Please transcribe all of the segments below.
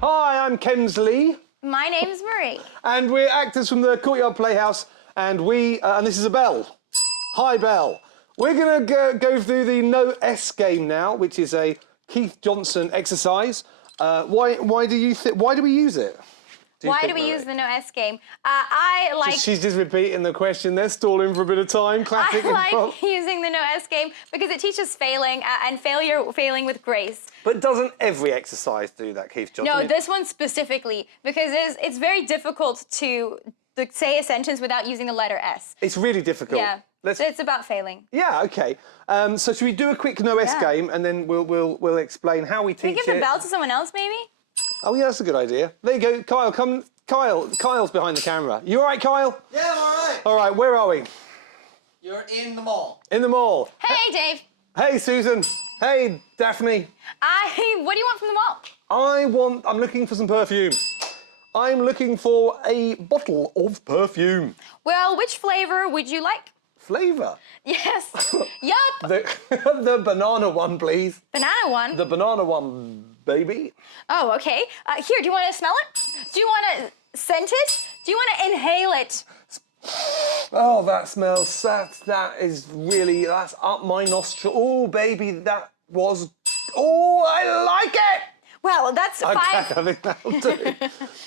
Hi, I'm Kemsley. My name's Marie. And we're actors from the Courtyard Playhouse, and and this is a Belle. Hi, Belle. We're going to go through the No S game now, which is a Keith Johnstone exercise. Why do we use it? Why do we use the No S game? She's just repeating the question. They're stalling for a bit of time. Classic I like improv. using the No S game because it teaches failing and failing with grace. But doesn't every exercise do that, Keith Johnstone? No, this one specifically, because it's very difficult to say a sentence without using the letter S. It's really difficult. Yeah. It's about failing. Yeah, okay. So should we do a quick No S game, and then we'll explain how we teach it? Can we give the bell to someone else, maybe? Oh, yeah, that's a good idea. There you go, Kyle, come. Kyle's behind the camera. You all right, Kyle? Yeah, I'm all right. All right, where are we? You're in the mall. In the mall. Hey, Dave. Hey, Susan. Hey, Daphne. What do you want from the mall? I'm looking for some perfume. I'm looking for a bottle of perfume. Well, which flavor would you like? Flavour? Yes. Yup. The banana one, please. Banana one? The banana one, baby. Oh, okay. Here, do you want to smell it? Do you want to scent it? Do you want to inhale it? Oh, that smells, that's up my nostril. Oh, baby, I like it! Well, that's Okay, five. I think that'll do.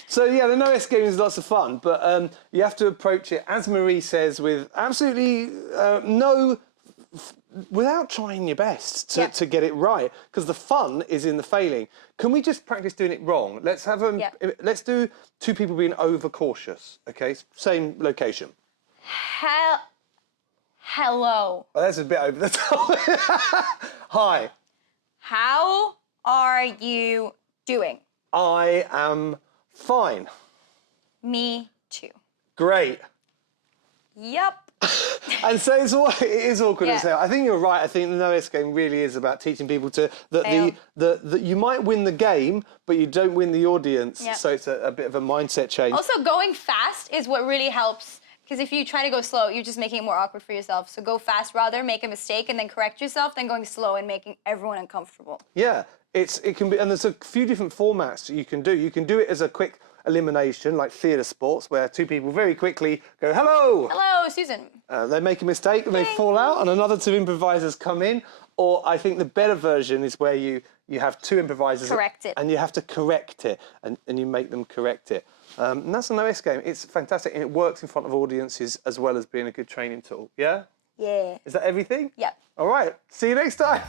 So, yeah, the No S game is lots of fun, but you have to approach it, as Marie says, with absolutely without trying your best to get it right, because the fun is in the failing. Can we just practice doing it wrong? Let's have let's do two people being overcautious, okay? Same location. Hello. Oh, that's a bit over the top. Hi. How are you doing? I am fine. Me too. Great. Yup. And so it is awkward Yeah. as hell. I think you're right. I think the No S game really is about teaching people that you might win the game, but you don't win the audience. Yep. So it's a bit of a mindset change. Also, going fast is what really helps, because if you try to go slow, you're just making it more awkward for yourself. So go fast, rather make a mistake and then correct yourself, than going slow and making everyone uncomfortable. Yeah, it can be, and there's a few different formats you can do. You can do it as a quick elimination, like theatre sports, where two people very quickly go, hello! Hello, Susan. They make a mistake and they fall out, and another two improvisers come in. Or I think the better version is where you have two improvisers. Correct it. And you have to correct it, and you make them correct it. And that's a No S game. It's fantastic, and it works in front of audiences as well as being a good training tool. Yeah? Yeah. Is that everything? Yep. All right. See you next time.